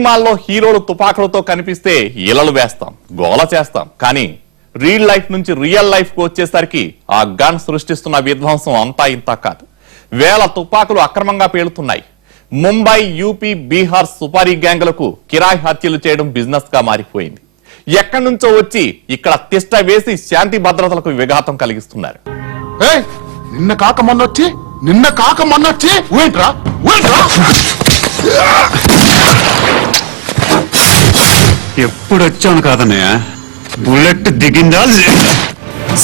సినిమాల్లో హీరోలు తుపాకులతో కనిపిస్తే ఈలలు వేస్తాం, గోల చేస్తాం. కానీ రియల్ లైఫ్ నుంచి రియల్ లైఫ్ కు వచ్చేసరికి ఆ గన్ సృష్టిస్తున్న విధ్వంసం అంతా ఇంత కాదు. వేల తుపాకులు అక్రమంగా పేలుతున్నాయి. ముంబై, యూపీ, బీహార్ సుపారీ గ్యాంగులకు కిరాయి హత్యలు చేయడం బిజినెస్ గా మారిపోయింది. ఎక్కడి నుంచో వచ్చి ఇక్కడ తిష్ట వేసి శాంతి భద్రతలకు విఘాతం కలిగిస్తున్నారు. నిన్న కాక మొన్నొచ్చి ఎప్పుడు వచ్చాను కాదన్నయ్య, బుల్లెట్ దిగిందా?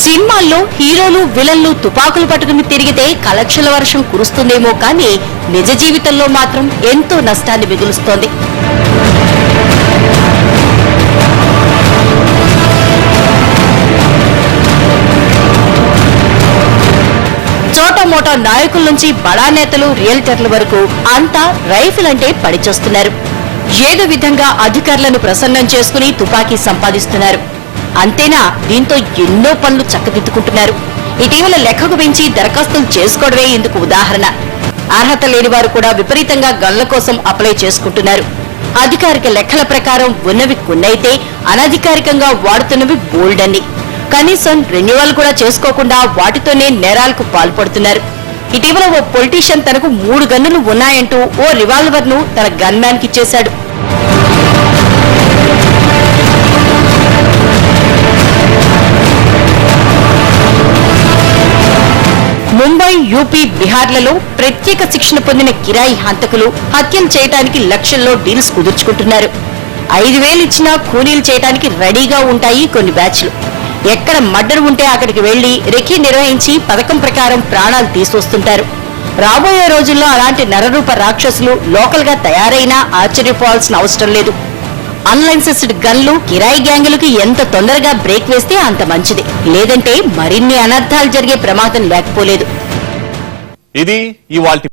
సినిమాల్లో హీరోలు విలన్లు తుపాకులు పట్టుకుని తిరిగితే కలెక్షన్ల వర్షం కురుస్తుందేమో కానీ నిజ జీవితంలో మాత్రం ఎంతో నష్టాన్ని మిగులుస్తోంది. చోటమోటా నాయకుల నుంచి బడా నేతలు, రియల్టర్ల వరకు అంతా రైఫిల్ అంటే పడిచేస్తున్నారు. ఏదో విధంగా అధికారులను ప్రసన్నం చేసుకుని తుపాకీ సంపాదిస్తున్నారు. అంతేనా, దీంతో ఎన్నో పనులు చక్కదిద్దుకుంటున్నారు. ఇటీవల లెక్కకు పెంచి దరఖాస్తులు చేసుకోవడమే ఇందుకు ఉదాహరణ. అర్హత లేని వారు కూడా విపరీతంగా గన్ల కోసం అప్లై చేసుకుంటున్నారు. అధికారిక లెక్కల ప్రకారం ఉన్నవి కొన్నైతే అనధికారికంగా వాడుతున్నవి బోల్డ్ అని. కనీసం రెన్యువల్ కూడా చేసుకోకుండా వాటితోనే నేరాలకు పాల్పడుతున్నారు. ఇటీవల ఓ పొలిటీషియన్ తనకు 3 గన్నులు ఉన్నాయంటూ ఓ రివాల్వర్ ను తన గన్ మ్యాన్ కిచ్చేశాడు. ముంబై, యూపీ, బీహార్లలో ప్రత్యేక శిక్షణ పొందిన కిరాయి హంతకులు హత్యలు చేయడానికి లక్షల్లో డీల్స్ కుదుర్చుకుంటున్నారు. 5,000 ఇచ్చినా కూలీలు చేయడానికి రెడీగా ఉంటాయి కొన్ని బ్యాచ్లు. ఎక్కడ మర్డర్ ఉంటే అక్కడికి వెళ్లి రెకీ నిర్వహించి పథకం ప్రకారం ప్రాణాలు తీసుకొస్తుంటారు. రాబోయే రోజుల్లో అలాంటి నరరూప రాక్షసులు లోకల్ గా తయారైనా ఆశ్చర్యపోవాల్సిన అవసరం లేదు. అన్లైసెన్స్డ్ గన్లు కిరాయి గ్యాంగులకు ఎంత తొందరగా బ్రేక్ వేస్తే అంత మంచిది. లేదంటే మరిన్ని అనర్థాలు జరిగే ప్రమాదం లేకపోలేదు. ఇది ఇవాల్టి